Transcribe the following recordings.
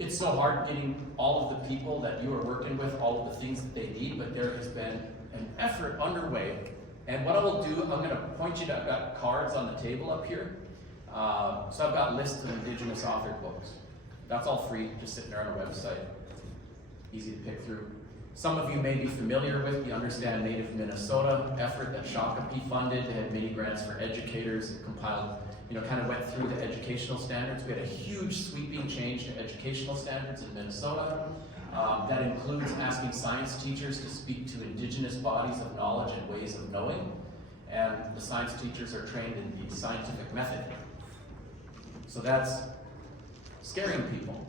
It's so hard getting all of the people that you are working with, all of the things that they need, but there has been an effort underway. And what I will do, I'm going to point you to, I've got cards on the table up here. So I've got lists of Indigenous authored books. That's all free, just sitting there on our website. Easy to pick through. Some of you may be familiar with the Understand Native Minnesota effort that Shakopee funded. They had mini grants for educators, compiled, kind of went through the educational standards. We had a huge sweeping change to educational standards in Minnesota. That includes asking science teachers to speak to Indigenous bodies of knowledge and ways of knowing. And the science teachers are trained in the scientific method. So that's scaring people.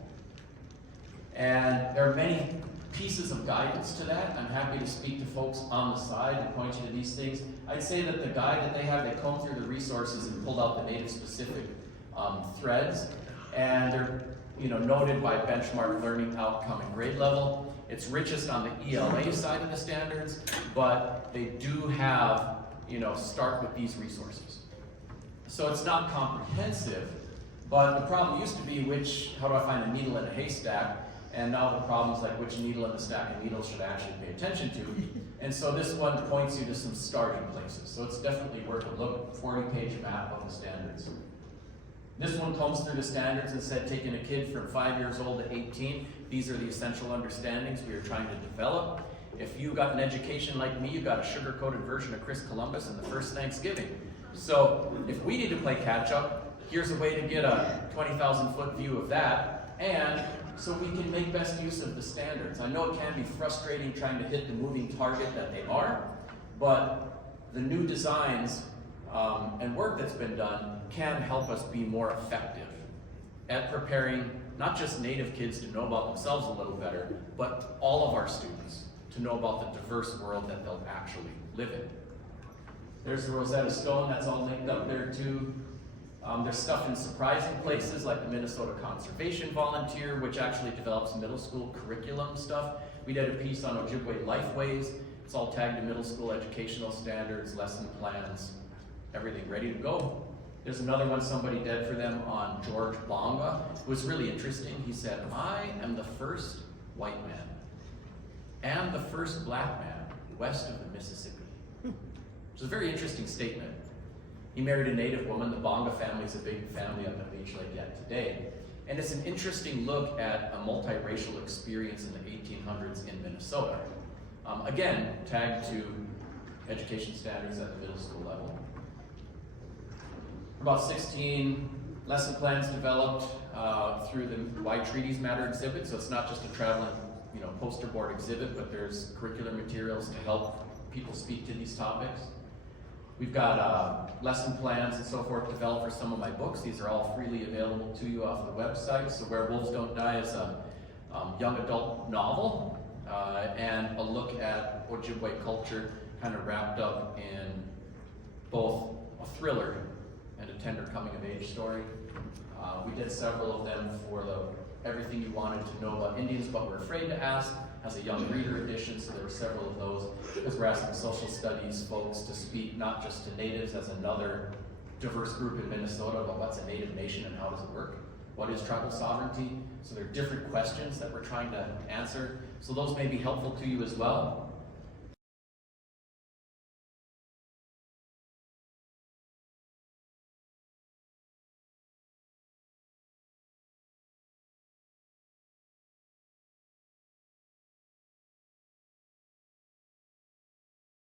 And there are many pieces of guidance to that. I'm happy to speak to folks on the side and point you to these things. I'd say that the guide that they have, they combed through the resources and pulled out the Native specific threads. And they're noted by benchmark learning outcome and grade level. It's richest on the ELA side of the standards, but they do have, start with these resources. So it's not comprehensive, but the problem used to be how do I find a needle in a haystack? And now the problem's like which needle in the stack of needles should I actually pay attention to? And so this one points you to some starting places. So it's definitely worth a look, 40-page map of the standards. This one comes through the standards and said, taking a kid from 5 years old to 18, these are the essential understandings we are trying to develop. If you got an education like me, you got a sugar-coated version of Chris Columbus and the first Thanksgiving. So if we need to play catch-up, here's a way to get a 20,000-foot view of that, and so we can make best use of the standards. I know it can be frustrating trying to hit the moving target that they are, but the new designs and work that's been done can help us be more effective at preparing not just Native kids to know about themselves a little better, but all of our students to know about the diverse world that they'll actually live in. There's the Rosetta Stone, that's all linked up there too. There's stuff in surprising places like the Minnesota Conservation Volunteer, which actually develops middle school curriculum stuff. We did a piece on Ojibwe Lifeways. It's all tagged to middle school educational standards, lesson plans, everything ready to go. There's another one somebody did for them on George Bonga. It was really interesting. He said, I am the first white man and the first black man west of the Mississippi. Which is a very interesting statement. He married a Native woman. The Bonga family is a big family up at Beach Lake yet today. And it's an interesting look at a multiracial experience in the 1800s in Minnesota. Again, tagged to education standards at the middle school level. About 16 lesson plans developed through the Why Treaties Matter exhibit. So it's not just a traveling, poster board exhibit, but there's curricular materials to help people speak to these topics. We've got lesson plans and so forth developed for some of my books. These are all freely available to you off the website. So Where Wolves Don't Die is a young adult novel and a look at Ojibwe culture kind of wrapped up in both a thriller and a tender coming-of-age story. We did several of them for the Everything You Wanted to Know About Indians But Were Afraid to Ask as a young reader edition, so there were several of those, because we're asking social studies folks to speak not just to natives as another diverse group in Minnesota, but what's a native nation and how does it work? What is tribal sovereignty? So there are different questions that we're trying to answer. So those may be helpful to you as well.